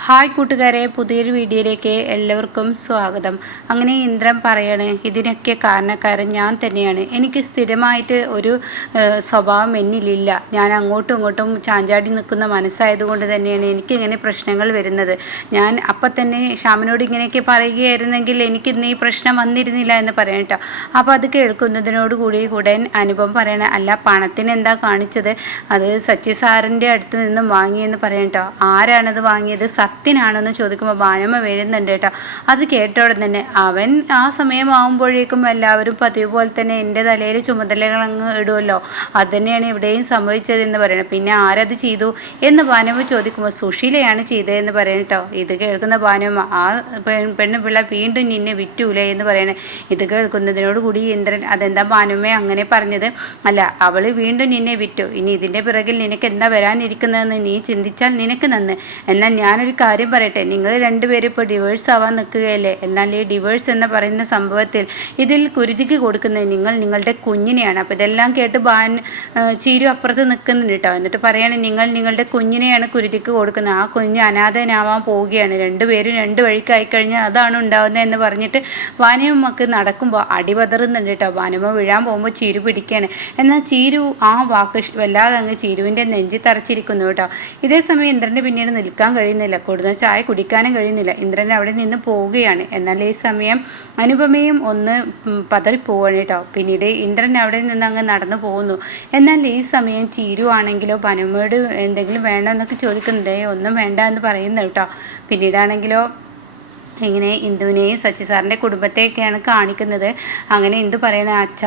Hi കൂട്ടുകാരെ, പുതിയൊരു വീഡിയോയിലേക്ക് എല്ലാവർക്കും സ്വാഗതം. അങ്ങനെ ഇന്ദ്രൻ പറയാണ്, ഇതിനൊക്കെ കാരണക്കാരൻ ഞാൻ തന്നെയാണ്. എനിക്ക് സ്ഥിരമായിട്ട് ഒരു സ്വഭാവം എന്നിലില്ല. ഞാൻ അങ്ങോട്ടും ഇങ്ങോട്ടും ചാഞ്ചാടി നിൽക്കുന്ന മനസ്സായതുകൊണ്ട് തന്നെയാണ് എനിക്കിങ്ങനെ പ്രശ്നങ്ങൾ വരുന്നത്. ഞാൻ അപ്പം തന്നെ ഷ്യാമിനോട് ഇങ്ങനെയൊക്കെ പറയുകയായിരുന്നെങ്കിൽ എനിക്കിന്ന് ഈ പ്രശ്നം വന്നിരുന്നില്ല എന്ന് പറയാം കേട്ടോ. അപ്പോൾ അത് കേൾക്കുന്നതിനോട് കൂടി ഉടൻ അനുഭവം പറയണ, അല്ല പണത്തിന് എന്താ കാണിച്ചത്, അത് സച്ചി സാറിൻ്റെ അടുത്ത് നിന്നും വാങ്ങിയെന്ന് പറയാം കേട്ടോ. ആരാണത് വാങ്ങിയത്, സത്യനാണെന്ന് ചോദിക്കുമ്പോൾ ഭാനുമ്മ വരുന്നുണ്ട് കേട്ടോ. അത് കേട്ടോടെ തന്നെ അവൻ ആ സമയമാകുമ്പോഴേക്കും എല്ലാവരും പതിവ് പോലെ തന്നെ എൻ്റെ തലയിൽ ചുമതലകൾ അങ്ങ് ഇടുമല്ലോ, അത് തന്നെയാണ് ഇവിടെയും സംഭവിച്ചതെന്ന് പറയണം. പിന്നെ ആരത് ചെയ്തു എന്ന് ഭാനുമ്മ ചോദിക്കുമ്പോൾ സുശീലയാണ് ചെയ്തതെന്ന് പറയണം കേട്ടോ. ഇത് കേൾക്കുന്ന ഭാനുമ്മ, ആ പെണ്ണ് പിള്ള വീണ്ടും നിന്നെ വിറ്റൂലേ എന്ന് പറയണേ. ഇത് കേൾക്കുന്നതിനോട് കൂടി ഇന്ദ്രൻ, അതെന്താ ഭാനുമ്മ അങ്ങനെ പറഞ്ഞത്, അല്ല അവൾ വീണ്ടും നിന്നെ വിറ്റു, ഇനി ഇതിൻ്റെ പിറകിൽ നിനക്ക് എന്താ വരാനിരിക്കുന്നതെന്ന് നീ ചിന്തിച്ചാൽ നിനക്ക് നന്ന്. എന്നാൽ ഞാനൊരു കാര്യം പറയട്ടെ, നിങ്ങൾ രണ്ടുപേരും ഇപ്പോൾ ഡിവേഴ്സ് ആവാൻ നിൽക്കുകയല്ലേ. എന്നാൽ ഈ ഡിവേഴ്സ് എന്ന് പറയുന്ന സംഭവത്തിൽ ഇതിൽ കുരുതിക്ക് കൊടുക്കുന്നത് നിങ്ങളുടെ കുഞ്ഞിനെയാണ്. അപ്പോൾ ഇതെല്ലാം കേട്ട് ചീരു അപ്പുറത്ത് നിൽക്കുന്നുണ്ട് കേട്ടോ. എന്നിട്ട് പറയാണ്, നിങ്ങളുടെ കുഞ്ഞിനെയാണ് കുരുതിക്ക് കൊടുക്കുന്നത്, ആ കുഞ്ഞ് അനാഥനാവാൻ പോവുകയാണ്, രണ്ടുപേരും രണ്ട് വഴിക്കായി കഴിഞ്ഞാൽ അതാണ് ഉണ്ടാവുന്നത് എന്ന് പറഞ്ഞിട്ട് ഭാനുമ്മക്ക് നടക്കുമ്പോൾ അടി പതറുന്നുണ്ട് കേട്ടോ. ഭാനുമ്മ വീഴാൻ പോകുമ്പോൾ ചീരു പിടിക്കുകയാണ്. എന്നാൽ ചീരു ആ വാക്ക് വല്ലാതെ അങ്ങ് ചീരുവിൻ്റെ നെഞ്ചി തറച്ചിരിക്കുന്നു കേട്ടോ. ഇതേ സമയം ഇന്ദ്രൻ്റെ പിന്നീട് നിൽക്കാൻ കഴിയുന്നില്ല, കൂടുതൽ ചായ കുടിക്കാനും കഴിയുന്നില്ല. ഇന്ദ്രൻ അവിടെ നിന്ന് പോവുകയാണ്. എന്നാൽ ഈ സമയം അനുപമയും ഒന്ന് പതറിപ്പോവാണ് കേട്ടോ. പിന്നീട് ഇന്ദ്രൻ അവിടെ നിന്ന് അങ്ങ് നടന്നു പോകുന്നു. എന്നാൽ ഈ സമയം ചീരു ആണെങ്കിലോ അനുപമയോട് എന്തെങ്കിലും വേണമെന്നൊക്കെ ചോദിക്കുന്നുണ്ട്, ഒന്നും വേണ്ട എന്ന് പറയുന്നു കേട്ടോ. പിന്നീടാണെങ്കിലോ ഇങ്ങനെ ഇന്ദുവിനെയും സച്ചി സാറിൻ്റെ കുടുംബത്തെയൊക്കെയാണ് കാണിക്കുന്നത്. അങ്ങനെ ഇന്ദു പറയണ, അച്ഛ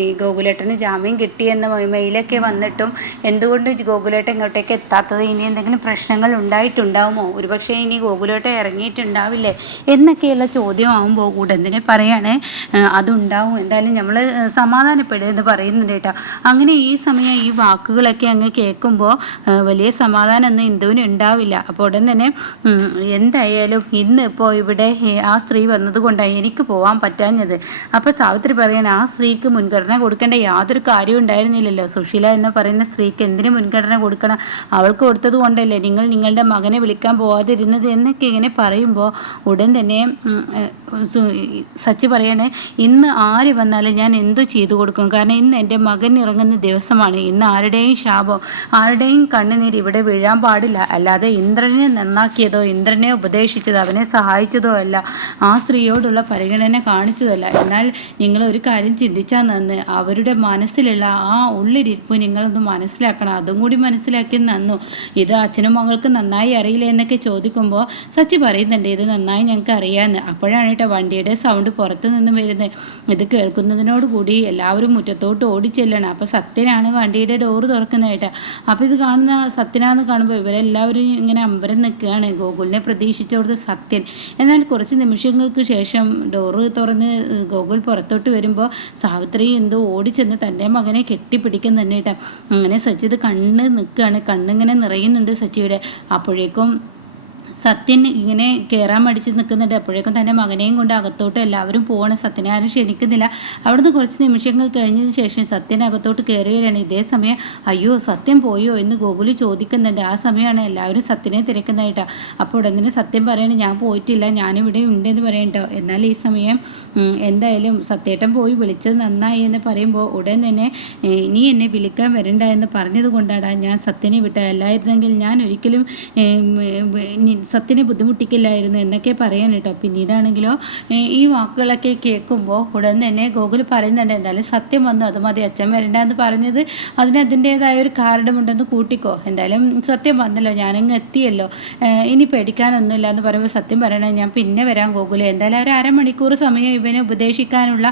ഈ ഗോകുലേട്ടന് ജാമ്യം കിട്ടിയെന്ന് മെയിലൊക്കെ വന്നിട്ടും എന്തുകൊണ്ട് ഗോകുലേട്ടൻ ഇങ്ങോട്ടേക്ക് എത്താത്തത്, ഇനി എന്തെങ്കിലും പ്രശ്നങ്ങൾ ഉണ്ടായിട്ടുണ്ടാവുമോ, ഒരുപക്ഷെ ഇനി ഗോകുലേട്ടൻ ഇറങ്ങിയിട്ടുണ്ടാവില്ലേ എന്നൊക്കെയുള്ള ചോദ്യമാകുമ്പോൾ ഉടൻ തന്നെ പറയാണ് അതുണ്ടാവും, എന്തായാലും നമ്മൾ സമാധാനപ്പെടുക എന്ന് പറയുന്നുണ്ട് കേട്ടോ. അങ്ങനെ ഈ സമയം ഈ വാക്കുകളൊക്കെ അങ്ങ് കേൾക്കുമ്പോൾ വലിയ സമാധാനമൊന്നും ഇന്ദുവിന് ഉണ്ടാവില്ല. അപ്പോൾ ഉടൻ തന്നെ എന്തായാലും ഇന്ന് ഇപ്പോൾ ഇവിടെ ആ സ്ത്രീ വന്നതുകൊണ്ടാണ് എനിക്ക് പോകാൻ പറ്റാഞ്ഞത്. അപ്പോൾ സാവിത്രി പറയാണ്, ആ സ്ത്രീക്ക് മുൻഗണന കൊടുക്കേണ്ട യാതൊരു കാര്യവും ഉണ്ടായിരുന്നില്ലല്ലോ. സുശീല എന്ന് പറയുന്ന സ്ത്രീക്ക് എന്തിനു മുൻഗണന കൊടുക്കണം, അവൾക്ക് കൊടുത്തത് കൊണ്ടല്ലേ നിങ്ങൾ നിങ്ങളുടെ മകനെ വിളിക്കാൻ പോകാതിരുന്നത് എന്നൊക്കെ ഇങ്ങനെ പറയുമ്പോൾ ഉടൻ തന്നെ സച്ചി പറയാണ്, ഇന്ന് ആര് വന്നാലും ഞാൻ എന്തു ചെയ്തു കൊടുക്കും, കാരണം ഇന്ന് എൻ്റെ മകൻ ഇറങ്ങുന്ന ദിവസമാണ്. ഇന്ന് ആരുടെയും ശാപം, ആരുടെയും കണ്ണുനീര് ഇവിടെ വീഴാൻ പാടില്ല. അല്ലാതെ ഇന്ദ്രനെ നന്നാക്കിയതോ ഇന്ദ്രനെ ഉപദേശിച്ചതോ അവനെ സഹായിച്ചതോ അല്ല, ആ സ്ത്രീയോടുള്ള പരിഗണന കാണിച്ചതല്ല. എന്നാൽ നിങ്ങൾ ഒരു കാര്യം ചിന്തിച്ചാൽ നന്ന്, അവരുടെ മനസ്സിലുള്ള ആ ഉള്ളിരിപ്പ് നിങ്ങളൊന്ന് മനസ്സിലാക്കണം, അതും കൂടി മനസ്സിലാക്കി നന്നു. ഇത് അച്ഛനും മകൾക്ക് നന്നായി അറിയില്ല എന്നൊക്കെ ചോദിക്കുമ്പോൾ സച്ചി പറയുന്നുണ്ട്, ഇത് നന്നായി ഞങ്ങൾക്ക് അറിയാമെന്ന്. അപ്പോഴാണ് കേട്ടോ വണ്ടിയുടെ സൗണ്ട് പുറത്ത് നിന്ന് വരുന്നത്. ഇത് കേൾക്കുന്നതിനോട് കൂടി എല്ലാവരും മുറ്റത്തോട്ട് ഓടിച്ചെല്ലണം. അപ്പോൾ സത്യനാണ് വണ്ടിയുടെ ഡോറ് തുറക്കുന്നത് കേട്ടോ. അപ്പോൾ ഇത് കാണുന്ന സത്യനാന്ന് കാണുമ്പോൾ ഇവരെല്ലാവരും ഇങ്ങനെ അമ്പരം നിൽക്കുകയാണ്, ഗോകുലിനെ പ്രതീക്ഷിച്ചോടത്ത് സത്യൻ. എന്നാൽ കുറച്ച് നിമിഷങ്ങൾക്ക് ശേഷം ഡോറ് തുറന്ന് ഗോകുൽ പുറത്തോട്ട് വരുമ്പോൾ സാവിത്രി എന്തോ ഓടിച്ചെന്ന് തൻ്റെ മകനെ കെട്ടിപ്പിടിക്കുന്നുണ്ട് കേട്ടോ. അങ്ങനെ സച്ചി ഇത് കണ്ണ് നിൽക്കുകയാണ്, കണ്ണിങ്ങനെ നിറയുന്നുണ്ട് സച്ചിയുടെ. അപ്പോഴേക്കും സത്യൻ ഇങ്ങനെ കയറാൻ മടിച്ച് നിൽക്കുന്നുണ്ട്. അപ്പോഴേക്കും തൻ്റെ മകനെയും കൊണ്ട് അകത്തോട്ട് എല്ലാവരും പോവാണ്. സത്യനെ ആരും ക്ഷണിക്കുന്നില്ല. അവിടുന്ന് കുറച്ച് നിമിഷങ്ങൾ കഴിഞ്ഞതിന് ശേഷം സത്യൻ അകത്തോട്ട് കയറി വരികയാണ്. ഇതേ സമയം അയ്യോ സത്യം പോയോ എന്ന് ഗോകുലി ചോദിക്കുന്നുണ്ട്. ആ സമയമാണ് എല്ലാവരും സത്യനെ തിരക്കുന്നതായിട്ടാ. അപ്പോൾ ഉടനെ സത്യം പറയണേ, ഞാൻ പോയിട്ടില്ല, ഞാനിവിടെ ഉണ്ടെന്ന് പറയട്ടോ. എന്നാൽ ഈ സമയം എന്തായാലും സത്യേട്ടൻ പോയി വിളിച്ചത് നന്നായി എന്ന് പറയുമ്പോൾ ഉടൻ തന്നെ നീ എന്നെ വിളിക്കാൻ വരണ്ട എന്ന് പറഞ്ഞത് കൊണ്ടാണ് ഞാൻ സത്യനെ വിട്ട, അല്ലായിരുന്നെങ്കിൽ ഞാൻ ഒരിക്കലും സത്യനെ ബുദ്ധിമുട്ടിക്കില്ലായിരുന്നു എന്നൊക്കെ പറയാൻ കേട്ടോ. പിന്നീടാണെങ്കിലോ ഈ വാക്കുകളൊക്കെ കേൾക്കുമ്പോൾ ഉടൻ തന്നെ ഗോകുൽ പറയുന്നുണ്ട്, എന്തായാലും സത്യം വന്നു, അത് മതി, അച്ഛൻ വരണ്ട എന്ന് പറഞ്ഞത് അതിൻ്റേതായ ഒരു കാരണമുണ്ടെന്ന് കൂട്ടിക്കോ, എന്തായാലും സത്യം വന്നല്ലോ, ഞാനങ്ങ് എത്തിയല്ലോ, ഇനി പേടിക്കാനൊന്നുമില്ല എന്ന് പറയുമ്പോൾ സത്യം പറയണേ, ഞാൻ പിന്നെ വരാൻ ഗോകുലെ, എന്തായാലും ഒരു അരമണിക്കൂർ സമയം ഇവനെ ഉപദേശിക്കാനുള്ള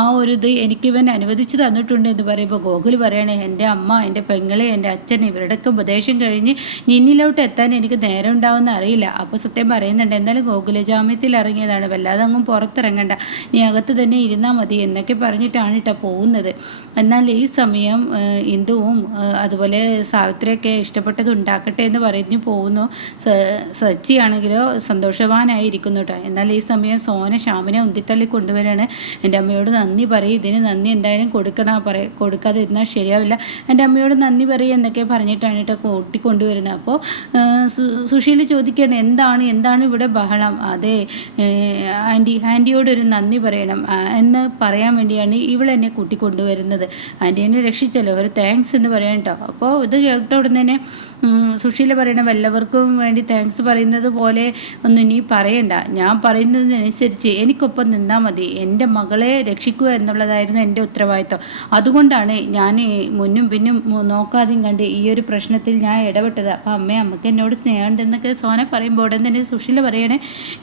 ആ ഒരു ഇത് എനിക്ക് ഇവൻ അനുവദിച്ചു തന്നിട്ടുണ്ട് എന്ന് പറയുമ്പോൾ ഗോകുൽ പറയണേ, എൻ്റെ അമ്മ, എൻ്റെ പെങ്ങളെ, എൻ്റെ അച്ഛൻ ഇവരുടെയൊക്കെ ഉപദേശം കഴിഞ്ഞ് നിന്നിലോട്ട് എത്താൻ എനിക്ക് നേരം ഉണ്ടാവുമെന്ന് അറിയില്ല. അപ്പോൾ സത്യം പറയുന്നുണ്ട്, എന്തായാലും ഗോകുല ജാമ്യത്തിൽ ഇറങ്ങിയതാണ്, വല്ലാതെ അങ്ങും പുറത്തിറങ്ങണ്ട, നീ അകത്ത് തന്നെ ഇരുന്നാൽ മതി എന്നൊക്കെ പറഞ്ഞിട്ടാണ് കേട്ടോ പോകുന്നത്. എന്നാൽ ഈ സമയം ഇന്ദുവും അതുപോലെ സാവിത്രിയൊക്കെ ഇഷ്ടപ്പെട്ടത് ഉണ്ടാക്കട്ടെ എന്ന് പറഞ്ഞു പോകുന്നു. സച്ചിയാണെങ്കിലോ സന്തോഷവാനായിരിക്കുന്നു കേട്ടോ. എന്നാൽ ഈ സമയം സോന ഷ്യാമിനെ ഉന്തിത്തള്ളി കൊണ്ടുവരാണ്. എൻ്റെ അമ്മയോട് നന്ദി പറയും, ഇതിന് നന്ദി എന്തായാലും കൊടുക്കാതെ ഇരുന്നാൽ ശരിയാവില്ല, എൻ്റെ അമ്മയോട് നന്ദി പറയും എന്നൊക്കെ പറഞ്ഞിട്ടാണ് കേട്ടോ കൂട്ടിക്കൊണ്ടുവരുന്നത്. അപ്പോൾ സുശീല ചോദിക്കുക, ചോദിക്കുകയാണ് എന്താണ് ഇവിടെ ബഹളം. അതെ ആൻറ്റിയോടൊരു നന്ദി പറയണം എന്ന് പറയാൻ വേണ്ടിയാണ് ഇവളെന്നെ കൂട്ടിക്കൊണ്ടുവരുന്നത്. ആൻറ്റി എന്നെ രക്ഷിച്ചല്ലോ, ഒരു താങ്ക്സ് എന്ന് പറയാം കേട്ടോ. അപ്പോൾ ഇത് കേട്ട ഉടനെ തന്നെ സുശീല പറയണം, വല്ലവർക്കും വേണ്ടി താങ്ക്സ് പറയുന്നത് പോലെ ഒന്നും നീ പറയണ്ട, ഞാൻ പറയുന്നതിനനുസരിച്ച് എനിക്കൊപ്പം നിന്നാൽ മതി. എൻ്റെ മകളെ രക്ഷിക്കുക എന്നുള്ളതായിരുന്നു എൻ്റെ ഉത്തരവാദിത്വം. അതുകൊണ്ടാണ് ഞാൻ മുന്നും പിന്നും നോക്കാതെയും കണ്ട് ഈ ഒരു പ്രശ്നത്തിൽ ഞാൻ ഇടപെട്ടത്. അപ്പം അമ്മയ്ക്ക് എന്നോട് സ്നേഹമുണ്ടെന്നൊക്കെ സോന പറയുമ്പോൾ ഉടൻ തന്നെ സുശീല പറയണേ,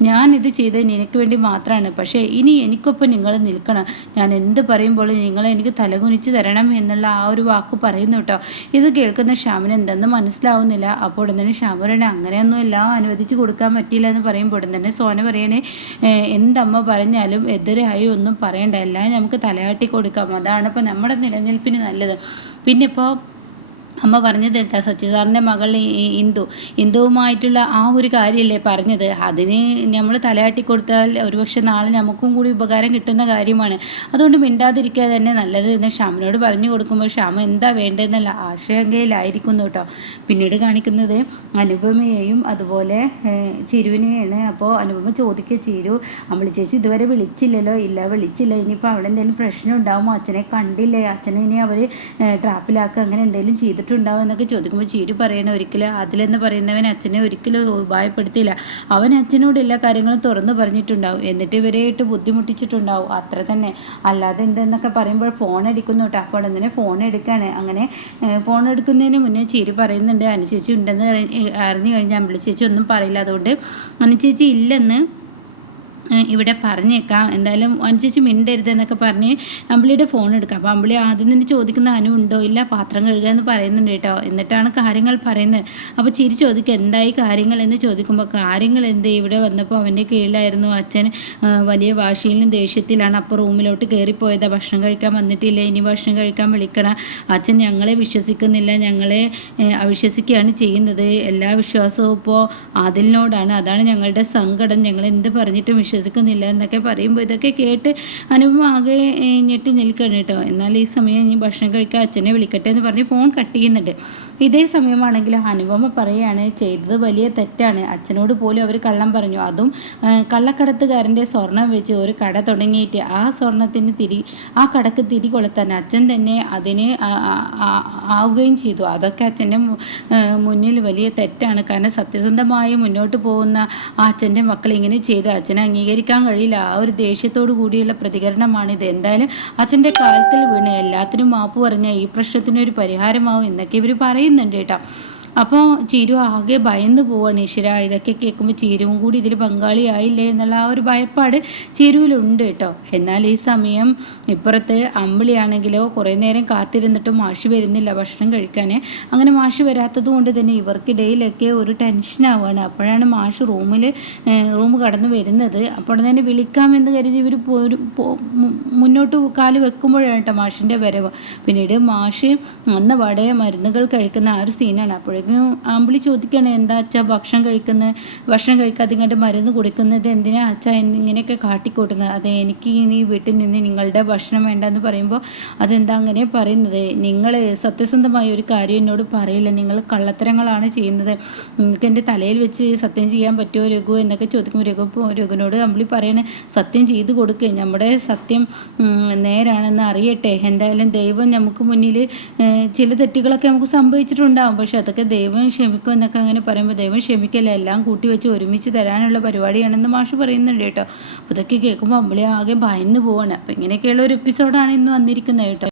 ഞാനിത് ചെയ്തത് നിനക്ക് വേണ്ടി മാത്രമാണ്, പക്ഷേ ഇനി എനിക്കൊപ്പം നിങ്ങൾ നിൽക്കണം. ഞാൻ എന്ത് പറയുമ്പോൾ നിങ്ങൾ എനിക്ക് തലകുനിച്ച് തരണം എന്നുള്ള ആ ഒരു വാക്ക് പറയുന്നു കേട്ടോ. ഇത് കേൾക്കുന്ന ശ്യാമിന് എന്തെന്ന് മനസ്സിലാവുന്നില്ല. അപ്പോൾ ഉടൻ തന്നെ ശ്യാം പറയണേ, അങ്ങനെയൊന്നും എല്ലാം അനുവദിച്ച് കൊടുക്കാൻ പറ്റില്ല എന്ന് പറയുമ്പോൾ ഉടൻ തന്നെ സോന പറയണേ, എന്തമ്മ പറഞ്ഞാലും എതിരായി ഒന്നും പറയണ്ട, എല്ലാം നമുക്ക് തലയാട്ടി കൊടുക്കാം, അതാണ് ഇപ്പോൾ നമ്മുടെ നിലനിൽപ്പിന് നല്ലത്. പിന്നെ ഇപ്പോൾ അമ്മ പറഞ്ഞത് എന്താ, സച്ചിസാറിൻ്റെ മകൾ ഇന്ദുവുമായിട്ടുള്ള ആ ഒരു കാര്യമല്ലേ പറഞ്ഞത്, അതിന് നമ്മൾ തലയാട്ടി കൊടുത്താൽ ഒരുപക്ഷെ നാളെ നമുക്കും കൂടി ഉപകാരം കിട്ടുന്ന കാര്യമാണ്, അതുകൊണ്ട് മിണ്ടാതിരിക്കുക തന്നെ നല്ലത് എന്ന് ഷ്യാമിനോട് പറഞ്ഞു കൊടുക്കുമ്പോൾ ഷ്യാമ എന്താ വേണ്ടതെന്നുള്ള ആശങ്കയിലായിരിക്കുന്നു കേട്ടോ. പിന്നീട് കാണിക്കുന്നത് അനുപമയെയും അതുപോലെ ചിരുവിനെയാണ്. അപ്പോൾ അനുപമ ചോദിക്കുക, ചിരു അമ്മളി ചേച്ചി ഇതുവരെ വിളിച്ചില്ലല്ലോ. ഇല്ല വിളിച്ചില്ല, ഇനിയിപ്പോൾ അവിടെ എന്തെങ്കിലും പ്രശ്നം ഉണ്ടാകുമോ, അച്ഛനെ കണ്ടില്ലേ, അച്ഛനെ ഇനി അവർ ട്രാപ്പിലാക്കുക അങ്ങനെ എന്തെങ്കിലും ചെയ്തിട്ടുണ്ടാവും എന്നൊക്കെ ചോദിക്കുമ്പോൾ ചിരു പറയണ, ഒരിക്കലും അതിലെന്ന് പറയുന്നവൻ അച്ഛനെ ഒരിക്കലും ഉപായപ്പെടുത്തിയില്ല, അവൻ അച്ഛനോട് എല്ലാ കാര്യങ്ങളും തുറന്നു പറഞ്ഞിട്ടുണ്ടാവും, എന്നിട്ട് ഇവരെയായിട്ട് ബുദ്ധിമുട്ടിച്ചിട്ടുണ്ടാവും, അത്ര തന്നെ, അല്ലാതെ എന്തെന്നൊക്കെ പറയുമ്പോൾ ഫോൺ അടിക്കുന്നു കേട്ടോ. അപ്പോൾ തന്നെ ഫോൺ എടുക്കുകയാണ്. അങ്ങനെ ഫോൺ എടുക്കുന്നതിന് മുന്നേ ചിരു പറയുന്നുണ്ട്, അനുചേച്ചി ഉണ്ടെന്ന് അറിഞ്ഞു കഴിഞ്ഞാൽ അമ്പിളിച്ചേച്ചി ഒന്നും പറയില്ല, അതുകൊണ്ട് അനുചേച്ചി ഇല്ലെന്ന് ഇവിടെ പറഞ്ഞേക്കാം, എന്തായാലും അനുസരിച്ച് മിണ്ടരുതെന്നൊക്കെ പറഞ്ഞ് അമ്പിളിയുടെ ഫോൺ എടുക്കാം. അപ്പോൾ അമ്പിളി ആദ്യം തന്നെ ചോദിക്കുന്ന അനു ഉണ്ടോ, ഇല്ല പാത്രം കഴുകുക എന്ന് പറയുന്നുണ്ട് കേട്ടോ. എന്നിട്ടാണ് കാര്യങ്ങൾ പറയുന്നത്. അപ്പോൾ ചിരി ചോദിക്കുക, എന്തായി കാര്യങ്ങൾ എന്ന് ചോദിക്കുമ്പോൾ, കാര്യങ്ങൾ എന്ത്, ഇവിടെ വന്നപ്പോൾ അവൻ്റെ കീഴിലായിരുന്നു അച്ഛൻ, വലിയ വാശിയിലും ദേഷ്യത്തിലാണ്, അപ്പോൾ റൂമിലോട്ട് കയറിപ്പോയത്, ഭക്ഷണം കഴിക്കാൻ വന്നിട്ടില്ല, ഇനി ഭക്ഷണം കഴിക്കാൻ വിളിക്കണം, അച്ഛൻ ഞങ്ങളെ വിശ്വസിക്കുന്നില്ല, ഞങ്ങളെ അവിശ്വസിക്കുകയാണ് ചെയ്യുന്നത്, എല്ലാ വിശ്വാസവും ഇപ്പോൾ അതിലിനോടാണ്, അതാണ് ഞങ്ങളുടെ സങ്കടം, ഞങ്ങൾ എന്ത് പറഞ്ഞിട്ടും വിശ്വസിക്കുന്നില്ല എന്നൊക്കെ പറയുമ്പോൾ ഇതൊക്കെ കേട്ട് അനുപമ ആകെ ഞെട്ടി നിൽക്കണം കേട്ടോ. എന്നാൽ ഈ സമയം ഇനി ഭക്ഷണം കഴിക്കാൻ അച്ഛനെ വിളിക്കട്ടെ എന്ന് പറഞ്ഞ് ഫോൺ കട്ട് ചെയ്യുന്നുണ്ട്. ഇതേ സമയമാണെങ്കിൽ അനുപമ പറയുകയാണ്, ചെയ്തത് വലിയ തെറ്റാണ്, അച്ഛനോട് പോലും അവർ കള്ളം പറഞ്ഞു, അതും കള്ളക്കടത്തുകാരൻ്റെ സ്വർണം വെച്ച് ഒരു കട തുടങ്ങിയിട്ട് ആ കടക്ക് തിരി കൊളുത്താൻ അച്ഛൻ തന്നെ അതിന് ആവുകയും ചെയ്തു, അതൊക്കെ അച്ഛൻ്റെ മുന്നിൽ വലിയ തെറ്റാണ്. കാരണം സത്യസന്ധമായി മുന്നോട്ട് പോകുന്ന ആ അച്ഛൻ്റെ മക്കൾ ഇങ്ങനെ ചെയ്ത് അച്ഛനെ അംഗീകരിക്കാൻ കഴിയില്ല, ആ ഒരു ദേഷ്യത്തോടു കൂടിയുള്ള പ്രതികരണമാണിത്. എന്തായാലും അച്ഛൻ്റെ കാലത്തിൽ വീണ് എല്ലാത്തിനും മാപ്പ് പറഞ്ഞാൽ ഈ പ്രശ്നത്തിനൊരു പരിഹാരമാവും എന്നൊക്കെ ഇവർ പറയുന്നുണ്ട് കേട്ടോ. അപ്പോൾ ചിരു ആകെ ഭയന്ന് പോവാണ്. ഈശ്വര, ഇതൊക്കെ കേൾക്കുമ്പോൾ ചിരുവും കൂടി ഇതിൽ പങ്കാളിയായില്ലേ എന്നുള്ള ആ ഒരു ഭയപ്പാട് ചിരുവിലുണ്ട് കേട്ടോ. എന്നാൽ ഈ സമയം ഇപ്പുറത്ത് അമ്പിളിയാണെങ്കിലോ കുറേ നേരം കാത്തിരുന്നിട്ടും മാഷി വരുന്നില്ല ഭക്ഷണം കഴിക്കാൻ. അങ്ങനെ മാഷി വരാത്തത് കൊണ്ട് തന്നെ ഇവർക്കിടയിലൊക്കെ ഒരു ടെൻഷനാവുകയാണ്. അപ്പോഴാണ് മാഷ് റൂം കടന്നു വരുന്നത്. അപ്പോൾ തന്നെ വിളിക്കാമെന്ന് കരുതി ഇവർ മുന്നോട്ട് കാല് വെക്കുമ്പോഴാണ് കേട്ടോ മാഷിൻ്റെ വരവ്. പിന്നീട് മാഷ് അന്ന് വടേ മരുന്നുകൾ കഴിക്കുന്ന ആ ഒരു സീനാണ്. അപ്പോഴേക്കും അമ്പിളി ചോദിക്കുകയാണ്, എന്താ അച്ഛാ ഭക്ഷണം കഴിക്കാതെ ഇങ്ങോട്ട് മരുന്ന് കുടിക്കുന്നത് എന്തിനാ അച്ഛാ ഇങ്ങനെയൊക്കെ കാട്ടിക്കൂട്ടുന്നത്, അതെ എനിക്ക് ഇനി വീട്ടിൽ നിന്ന് നിങ്ങളുടെ ഭക്ഷണം വേണ്ടെന്ന് പറയുമ്പോൾ അതെന്താ അങ്ങനെ പറയുന്നത്, നിങ്ങൾ സത്യസന്ധമായ ഒരു കാര്യം എന്നോട് പറയില്ല, നിങ്ങൾ കള്ളത്തരങ്ങളാണ് ചെയ്യുന്നത്, നിങ്ങൾക്ക് എൻ്റെ തലയിൽ വെച്ച് സത്യം ചെയ്യാൻ പറ്റുമോ രഘു എന്നൊക്കെ ചോദിക്കുമ്പോൾ രഘുവിനോട് അമ്പിളി പറയണേ, സത്യം ചെയ്ത് കൊടുക്കുക, നമ്മുടെ സത്യം നേരാണെന്ന് അറിയട്ടെ, എന്തായാലും ദൈവം നമുക്ക് മുന്നിൽ ചില തെറ്റുകളൊക്കെ നമുക്ക് സംഭവിച്ചിട്ടുണ്ടാകും, പക്ഷെ അതൊക്കെ ദൈവം ക്ഷമിക്കും എന്നൊക്കെ അങ്ങനെ പറയുമ്പോൾ ദൈവം ക്ഷമിക്കല്ല, എല്ലാം കൂട്ടി വെച്ച് ഒരുമിച്ച് തരാനുള്ള പരിപാടിയാണെന്ന് മാഷ് പറയുന്നുണ്ട് കേട്ടോ. അപ്പോൾ ഇതൊക്കെ കേൾക്കുമ്പോൾ അമ്പിളി ആകെ ഭയന്ന് പോവാണ്. അപ്പോൾ ഇങ്ങനെയൊക്കെയുള്ള ഒരു എപ്പിസോഡാണ് ഇന്ന് വന്നിരിക്കുന്നത് കേട്ടോ.